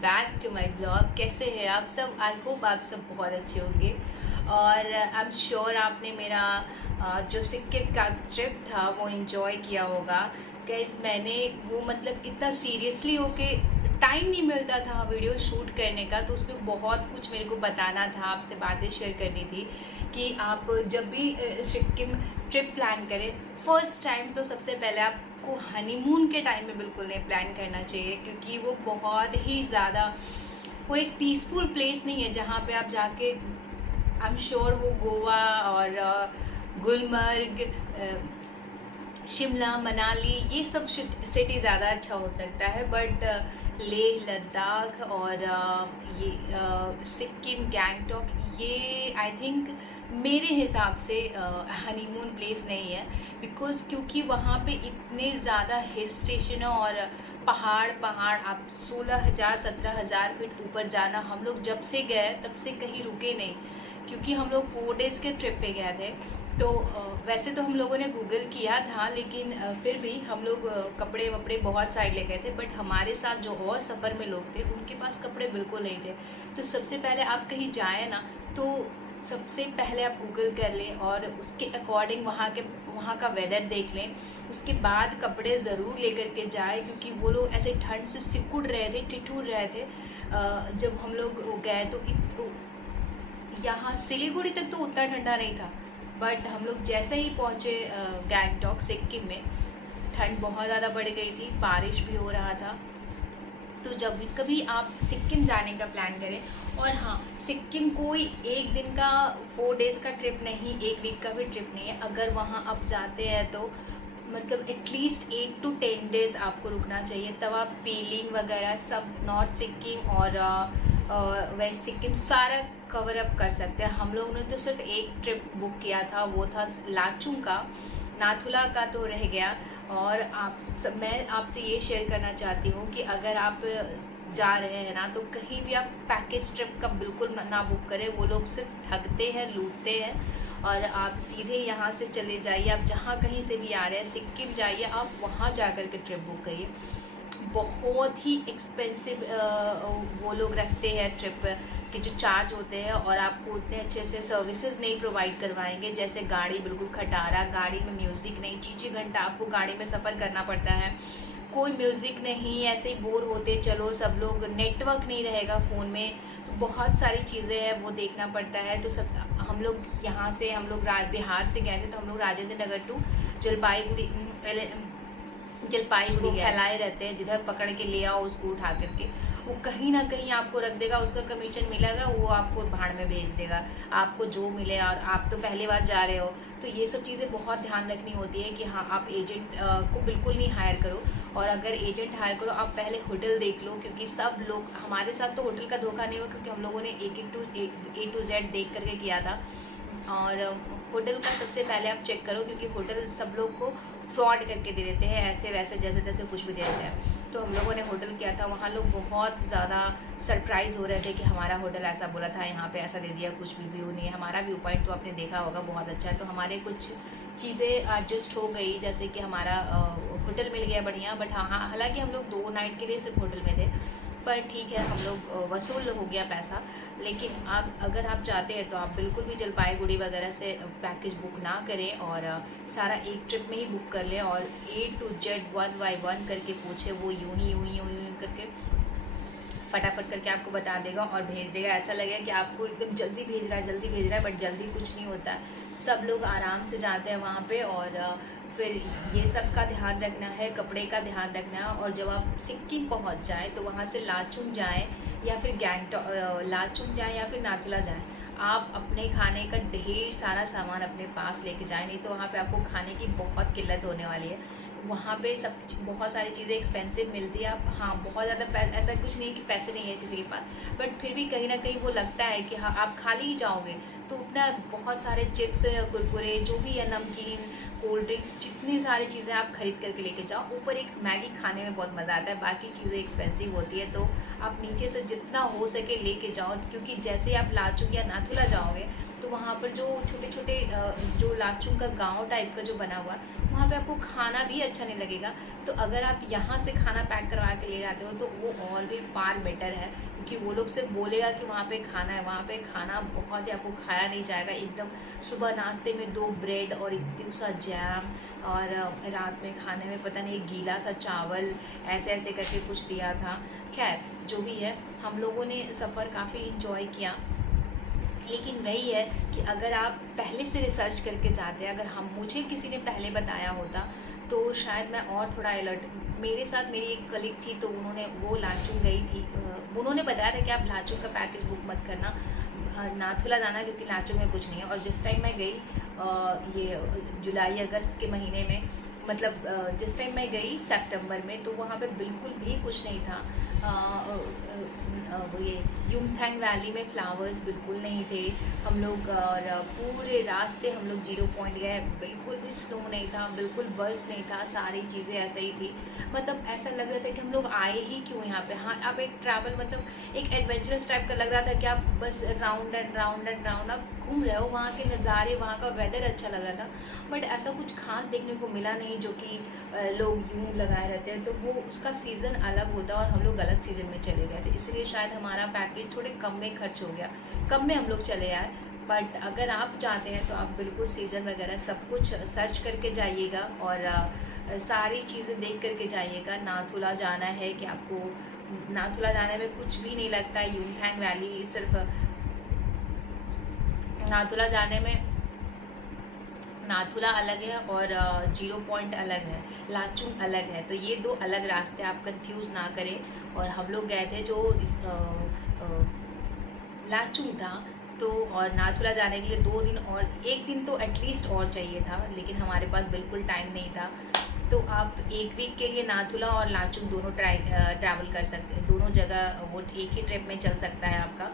Back to my blog. कैसे हैं आप सब? आई होप आप सब बहुत अच्छे होंगे और आई एम श्योर आपने मेरा जो सिक्किम का ट्रिप था वो इन्जॉय किया होगा। गाइस मैंने वो मतलब इतना सीरियसली होके टाइम नहीं मिलता था वीडियो शूट करने का, तो उसमें बहुत कुछ मेरे को बताना था, आपसे बातें शेयर करनी थी कि आप जब भी सिक्किम ट्रिप प्लान करें फर्स्ट टाइम तो सबसे पहले आपको हनीमून के टाइम में बिल्कुल नहीं प्लान करना चाहिए, क्योंकि वो बहुत ही ज़्यादा वो एक पीसफुल प्लेस नहीं है जहाँ पे आप जाके आई एम श्योर वो गोवा और गुलमर्ग, शिमला, मनाली ये सब सिटी ज़्यादा अच्छा हो सकता है, बट लेह लद्दाख और ये सिक्किम, गैंगटॉक ये आई थिंक मेरे हिसाब से हनीमून प्लेस नहीं है। बिकॉज़ क्योंकि वहाँ पे इतने ज़्यादा हिल स्टेशन है और पहाड़ आप 16,000 17,000 फीट ऊपर जाना। हम लोग जब से गए तब से कहीं रुके नहीं, क्योंकि हम लोग 4 डेज़ के ट्रिप पे गए थे। तो वैसे तो हम लोगों ने गूगल किया था, लेकिन फिर भी हम लोग कपड़े वपड़े बहुत सारे ले गए थे, बट हमारे साथ जो और सफ़र में लोग थे उनके पास कपड़े बिल्कुल नहीं थे। तो सबसे पहले आप कहीं जाएँ ना, तो सबसे पहले आप गूगल कर लें और उसके अकॉर्डिंग वहाँ का वेदर देख लें। उसके बाद कपड़े ज़रूर लेकर के जाएँ, क्योंकि वो लोग ऐसे ठंड से सिकुड़ रहे थे, ठिठुर रहे थे। जब हम लोग गए तो यहाँ सिलीगुड़ी तक तो उतना ठंडा नहीं था, बट हम लोग जैसे ही पहुँचे गैंगटॉक सिक्किम में, ठंड बहुत ज़्यादा बढ़ गई थी, बारिश भी हो रहा था। तो जब भी कभी आप सिक्किम जाने का प्लान करें, और हाँ, सिक्किम कोई एक दिन का 4 डेज़ का ट्रिप नहीं, 1 वीक का भी ट्रिप नहीं है। अगर वहाँ आप जाते हैं तो मतलब एटलीस्ट 8 to 10 डेज़ आपको रुकना चाहिए, तब आप पीलिंग वगैरह सब नॉर्थ सिक्किम और वेस्ट सिक्किम सारा कवर अप कर सकते हैं। हम लोगों ने तो सिर्फ एक ट्रिप बुक किया था, वो था लाचुंग का, नाथुला का तो रह गया। और मैं आपसे ये शेयर करना चाहती हूँ कि अगर आप जा रहे हैं ना, तो कहीं भी आप पैकेज ट्रिप का बिल्कुल ना बुक करें। वो लोग सिर्फ ठगते हैं, लूटते हैं। और आप सीधे यहाँ से चले जाइए, आप जहाँ कहीं से भी आ रहे हैं, सिक्किम जाइए, आप वहाँ जा कर के ट्रिप बुक करिए। बहुत ही एक्सपेंसिव वो लोग रखते हैं ट्रिप के जो चार्ज होते हैं, और आपको उतने अच्छे से सर्विसेज नहीं प्रोवाइड करवाएंगे। जैसे गाड़ी बिल्कुल खटारा, गाड़ी में म्यूज़िक नहीं, 6-6 घंटा आपको गाड़ी में सफ़र करना पड़ता है, कोई म्यूज़िक नहीं, ऐसे ही बोर होते चलो सब लोग, नेटवर्क नहीं रहेगा फ़ोन में, तो बहुत सारी चीज़ें हैं वो देखना पड़ता है। तो सब हम लोग यहाँ से हम लोग बिहार से गए थे, तो हम लोग राजेंद्र नगर टू जलपाईगुड़ी फैलाए रहते हैं, जिधर पकड़ के ले आओ उसको उठा करके, वो कहीं ना कहीं आपको रख देगा, उसका कमीशन मिलेगा, वो आपको भाड़ में भेज देगा, आपको जो मिले। और आप तो पहली बार जा रहे हो, तो ये सब चीज़ें बहुत ध्यान रखनी होती है कि हाँ, आप एजेंट को बिल्कुल नहीं हायर करो। और अगर एजेंट हायर करो, आप पहले होटल देख लो, क्योंकि सब लोग, हमारे साथ तो होटल का धोखा नहीं हुआ, क्योंकि हम लोगों ने A to Z देख करके किया था। और होटल का सबसे पहले आप चेक करो, क्योंकि होटल सब लोग को फ्रॉड करके दे देते हैं, ऐसे वैसे जैसे तैसे कुछ भी दे देते हैं। तो हम लोगों ने होटल किया था, वहाँ लोग बहुत ज़्यादा सरप्राइज़ हो रहे थे कि हमारा होटल ऐसा बोला था, यहाँ पे ऐसा दे दिया, कुछ भी व्यू नहीं है। हमारा व्यू पॉइंट तो आपने देखा होगा बहुत अच्छा है, तो हमारे कुछ चीज़ें एडजस्ट हो गई, जैसे कि हमारा होटल मिल गया बढ़िया। बट हाँ, हालांकि हम लोग 2 नाइट के लिए सिर्फ होटल में थे, पर ठीक है, हम लोग वसूल हो गया पैसा। लेकिन अगर आप चाहते हैं तो आप बिल्कुल भी जलपाईगुड़ी वगैरह से पैकेज बुक ना करें, और सारा एक ट्रिप में ही बुक कर लें, और A to Z 1 by 1 करके पूछे, वो यूं ही करके फटाफट करके आपको बता देगा और भेज देगा। ऐसा लगेगा कि आपको एकदम जल्दी भेज रहा है, बट जल्दी कुछ नहीं होता। सब लोग आराम से जाते हैं वहाँ पे, और फिर ये सब का ध्यान रखना है, कपड़े का ध्यान रखना है। और जब आप सिक्किम पहुँच जाएँ तो वहाँ से लाचुंग जाएँ या फिर लाचुंग जाएँ या फिर नाथुला जाएँ। आप अपने खाने का ढेर सारा सामान अपने पास लेके जाएँ, नहीं तो वहाँ पे आपको खाने की बहुत किल्लत होने वाली है। वहाँ पे बहुत सारी चीज़ें एक्सपेंसिव मिलती है। आप हाँ, बहुत ज़्यादा ऐसा कुछ नहीं है कि पैसे नहीं है किसी के पास, बट फिर भी कहीं ना कहीं वो लगता है कि हाँ, आप खाली ही जाओगे तो अपना बहुत सारे चिप्स, कुरकुरे, जो भी है, नमकीन, कोल्ड ड्रिंक्स, जितनी सारी चीज़ें आप खरीद करके लेके जाओ। ऊपर एक मैगी खाने में बहुत मज़ा आता है, बाकी चीज़ें एक्सपेंसिव होती है, तो आप नीचे से जितना हो सके लेके जाओ, क्योंकि जैसे आप लाचुंग या नाथुला जाओगे तो वहाँ पर जो छोटे छोटे जो लाचुंग का गांव टाइप का जो बना हुआ है, वहाँ पे आपको खाना भी अच्छा नहीं लगेगा। तो अगर आप यहाँ से खाना पैक करवा के ले जाते हो तो वो और भी फार बेटर है, क्योंकि वो लोग सिर्फ बोलेगा कि वहाँ पे खाना है, वहाँ पे खाना बहुत ही आपको खाया नहीं जाएगा। एकदम सुबह नाश्ते में 2 ब्रेड और इतना सा जैम, और रात में खाने में पता नहीं गीला सा चावल ऐसे ऐसे करके कुछ दिया था। खैर जो भी है, हम लोगों ने सफ़र काफ़ी इंजॉय किया। लेकिन वही है कि अगर आप पहले से रिसर्च करके जाते हैं, अगर मुझे किसी ने पहले बताया होता तो शायद मैं और थोड़ा अलर्ट। मेरे साथ मेरी एक कलीग थी, तो उन्होंने वो लाचुंग गई थी, उन्होंने बताया था कि आप लाचुंग का पैकेज बुक मत करना, नाथुला जाना, क्योंकि लाचुंग में कुछ नहीं है। और जिस टाइम मैं गई ये जुलाई अगस्त के महीने में, मतलब जिस टाइम मैं गई सितंबर में, तो वहाँ पे बिल्कुल भी कुछ नहीं था। ये युमथांग वैली में फ्लावर्स बिल्कुल नहीं थे। हम लोग और पूरे रास्ते हम लोग 0 पॉइंट गए, बिल्कुल भी स्नो नहीं था, बिल्कुल बर्फ़ नहीं था, सारी चीज़ें ऐसे ही थी। मतलब ऐसा लग रहा था कि हम लोग आए ही क्यों यहाँ पे। हाँ, आप एक ट्रैवल मतलब एक एडवेंचरस टाइप का लग रहा था कि आप बस round and round and round आप घूम रहे हो, वहाँ के नज़ारे, वहाँ का वेदर अच्छा लग रहा था। बट ऐसा कुछ खास देखने को मिला नहीं जो कि लोग यूँ लगाए रहते हैं। तो वो उसका सीज़न अलग होता है और हम लोग गलत सीज़न में चले गए थे, इसलिए शायद हमारा पैकेज थोड़े कम में खर्च हो गया, कम में हम लोग चले आए। बट अगर आप चाहते हैं तो आप बिल्कुल सीज़न वगैरह सब कुछ सर्च करके जाइएगा और सारी चीज़ें देख करके जाइएगा। नाथुला जाना है कि आपको नाथुला जाने में कुछ भी नहीं लगता है। युमथांग वैली सिर्फ नाथुला जाने में, नाथुला अलग है और 0 पॉइंट अलग है, लाचुंग अलग है। तो ये 2 अलग रास्ते, आप कंफ्यूज ना करें। और हम लोग गए थे जो लाचुंग था, तो और नाथुला जाने के लिए 2 दिन और 1 दिन तो एटलीस्ट और चाहिए था, लेकिन हमारे पास बिल्कुल टाइम नहीं था। तो आप 1 वीक के लिए नाथुला और लाचुंग दोनों ट्रैवल कर सकते हैं, दोनों जगह वो एक ही ट्रिप में चल सकता है आपका।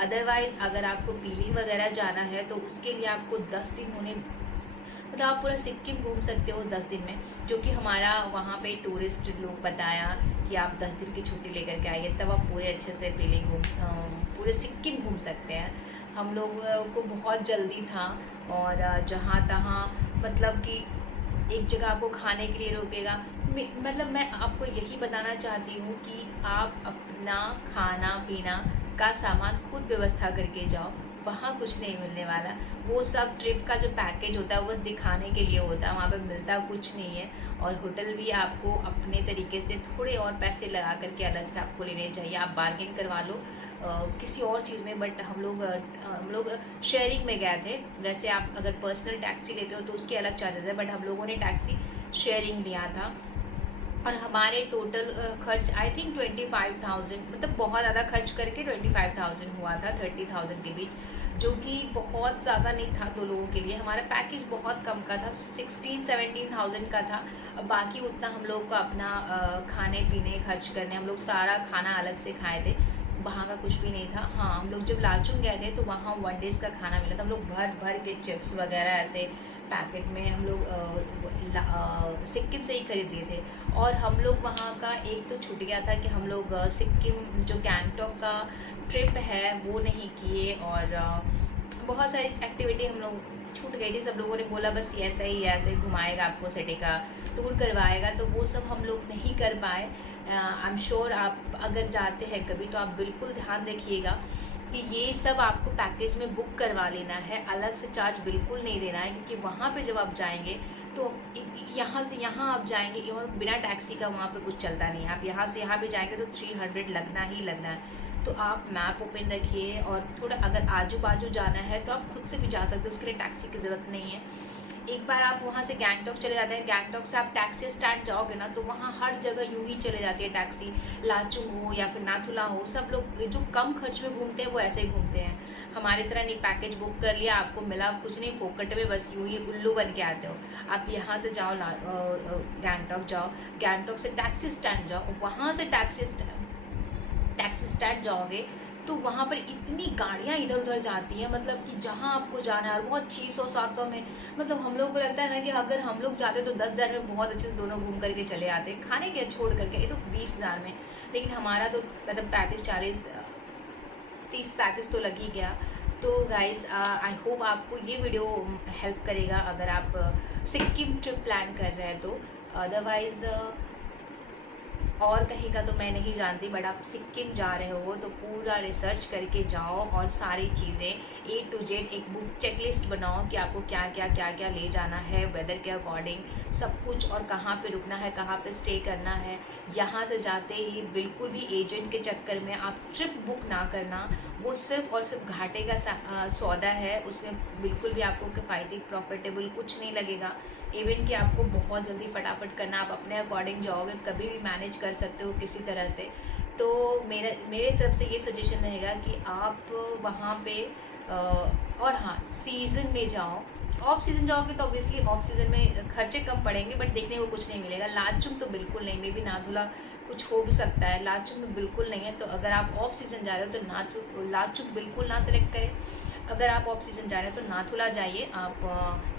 अदरवाइज़ अगर आपको पीलिंग वगैरह जाना है तो उसके लिए आपको 10 दिन होने, मतलब आप पूरा सिक्किम घूम सकते हो 10 दिन में, जो कि हमारा वहाँ पे टूरिस्ट लोग बताया कि आप 10 दिन की छुट्टी लेकर के आइए, तब आप पूरे अच्छे से पूरे सिक्किम घूम सकते हैं। हम लोग को बहुत जल्दी था और जहाँ तहाँ मतलब कि एक जगह आपको खाने के लिए रोकेगा। मतलब मैं आपको यही बताना चाहती हूँ कि आप अपना खाना पीना का सामान खुद व्यवस्था करके जाओ, वहाँ कुछ नहीं मिलने वाला। वो सब ट्रिप का जो पैकेज होता है वो बस दिखाने के लिए होता है, वहाँ पे मिलता कुछ नहीं है। और होटल भी आपको अपने तरीके से थोड़े और पैसे लगा करके अलग से आपको लेने चाहिए, आप बार्गेन करवा लो किसी और चीज़ में। बट हम लोग शेयरिंग में गए थे। वैसे आप अगर पर्सनल टैक्सी लेते हो तो उसके अलग चार्जेस है, बट हम लोगों ने टैक्सी शेयरिंग लिया था। और हमारे टोटल खर्च आई थिंक 25,000, मतलब बहुत ज़्यादा खर्च करके 25,000 हुआ था, 30,000 के बीच, जो कि बहुत ज़्यादा नहीं था 2 लोगों के लिए। हमारा पैकेज बहुत कम का था, 16-17,000 का था। बाकी उतना हम लोग को अपना खाने पीने खर्च करने, हम लोग सारा खाना अलग से खाए थे, वहाँ का कुछ भी नहीं था। हाँ, हम लोग जब लाचुंग गए थे तो वहाँ 1 डेज़ का खाना मिला था। हम लोग भर भर के चिप्स वगैरह ऐसे पैकेट में हम लोग सिक्किम से ही खरीद लिए थे। और हम लोग वहाँ का एक तो छूट गया था कि हम लोग सिक्किम जो गैंगटॉक का ट्रिप है वो नहीं किए, और बहुत सारी एक्टिविटी हम लोग छूट गई थी। सब लोगों ने बोला बस ऐसा ही ऐसे घुमाएगा आपको, सिटी का टूर करवाएगा, तो वो सब हम लोग नहीं कर पाए। आई एम श्योर आप अगर जाते हैं कभी तो आप बिल्कुल ध्यान रखिएगा कि ये सब आपको पैकेज में बुक करवा लेना है, अलग से चार्ज बिल्कुल नहीं देना है। क्योंकि वहाँ पे जब आप जाएंगे तो यहाँ से यहाँ आप जाएंगे, इवन बिना टैक्सी का वहाँ पे कुछ चलता नहीं है। आप यहाँ से यहाँ भी जाएंगे तो 300 लगना ही लगना है। तो आप मैप ओपन रखिए, और थोड़ा अगर आजू बाजू जाना है तो आप खुद से भी जा सकते हो, उसके लिए टैक्सी की ज़रूरत नहीं है। एक बार आप वहाँ से गैंगटॉक चले जाते हैं, गैंगटॉक से आप टैक्सी स्टैंड जाओगे ना तो वहाँ हर जगह यूँ ही चले जाती है टैक्सी, लाचुंग हो या फिर नाथुला हो। सब लोग जो कम खर्च में घूमते हैं वो ऐसे ही घूमते हैं, हमारी तरह नहीं। पैकेज बुक कर लिया, आपको मिला कुछ नहीं, फोकट में बस यूँ ही उल्लू बन के आते हो। आप यहाँ से जाओ गैंगटॉक जाओ, गैंगटॉक से टैक्सी स्टैंड जाओ, वहाँ से टैक्सी स्टैंड जाओगे तो वहाँ पर इतनी गाड़ियाँ इधर उधर जाती हैं, मतलब कि जहाँ आपको जाना है। और बहुत 600-700 में, मतलब हम लोगों को लगता है ना कि अगर हम लोग जाते तो 10,000 में बहुत अच्छे से दोनों घूम करके चले आते, खाने के छोड़ करके। ये तो 20,000 में, लेकिन हमारा तो मतलब 35-40 30-35 तो लग ही गया। तो गाइज़ आई होप आपको ये वीडियो हेल्प करेगा अगर आप सिक्किम ट्रिप प्लान कर रहे हैं तो। अदरवाइज़ और कहीं का तो मैं नहीं जानती, बट आप सिक्किम जा रहे हो तो पूरा रिसर्च करके जाओ और सारी चीज़ें A to Z एक बुक चेकलिस्ट बनाओ कि आपको क्या क्या ले जाना है वेदर के अकॉर्डिंग सब कुछ, और कहाँ पे रुकना है, कहाँ पे स्टे करना है। यहाँ से जाते ही बिल्कुल भी एजेंट के चक्कर में आप ट्रिप बुक ना करना, वो सिर्फ और सिर्फ घाटे का सौदा है, उसमें बिल्कुल भी आपको किफ़ायती प्रॉफिटेबल कुछ नहीं लगेगा। इवन कि आपको बहुत जल्दी फटाफट करना, आप अपने अकॉर्डिंग जाओगे कभी भी मैनेज कर सकते हो किसी तरह से। तो मेरे तरफ से ये सजेशन रहेगा कि आप वहाँ पे और हाँ, सीज़न में जाओ। ऑफ सीज़न जाओगे तो ऑब्वियसली ऑफ सीज़न में खर्चे कम पड़ेंगे, बट देखने को कुछ नहीं मिलेगा। लाचुंग तो बिल्कुल नहीं, मे बी नाथुला कुछ हो भी सकता है, लाचुंग में बिल्कुल नहीं है। तो अगर आप ऑफ सीज़न जा रहे हो तो लाचुंग बिल्कुल ना सेलेक्ट करें। अगर आप ऑफ सीज़न जा रहे हो तो नाथुला जाइए, आप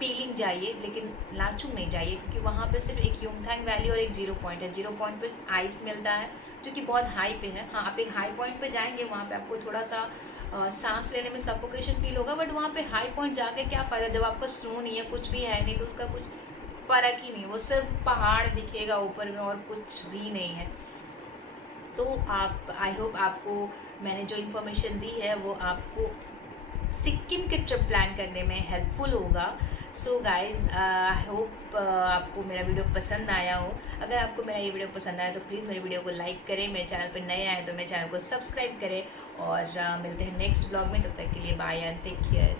पीलिंग जाइए, लेकिन लाचुंग नहीं जाइए, क्योंकि वहाँ पे सिर्फ एक युमथांग वैली और एक जीरो पॉइंट है। जीरो पॉइंट पे आइस मिलता है जो कि बहुत हाई पे है। हाँ, आप एक हाई पॉइंट पे जाएंगे, वहाँ पे आपको थोड़ा सा सांस लेने में सफोकेशन फील होगा, बट वहाँ पे हाई पॉइंट जाके क्या फ़ायदा जब आपका स्नो नहीं है, कुछ भी है नहीं, तो उसका कुछ फ़र्क ही नहीं, वो सिर्फ पहाड़ दिखेगा ऊपर में और कुछ भी नहीं है। तो आप, आई होप आपको मैंने जो इन्फॉर्मेशन दी है वो आपको सिक्किम के ट्रिप प्लान करने में हेल्पफुल होगा। सो गाइज़, आई होप आपको मेरा वीडियो पसंद आया हो। अगर आपको मेरा ये वीडियो पसंद आया तो प्लीज़ मेरे वीडियो को लाइक करें, मेरे चैनल पर नए आए तो मेरे चैनल को सब्सक्राइब करें, और मिलते हैं नेक्स्ट ब्लॉग में। तब तक के लिए बाय एंड टेक केयर।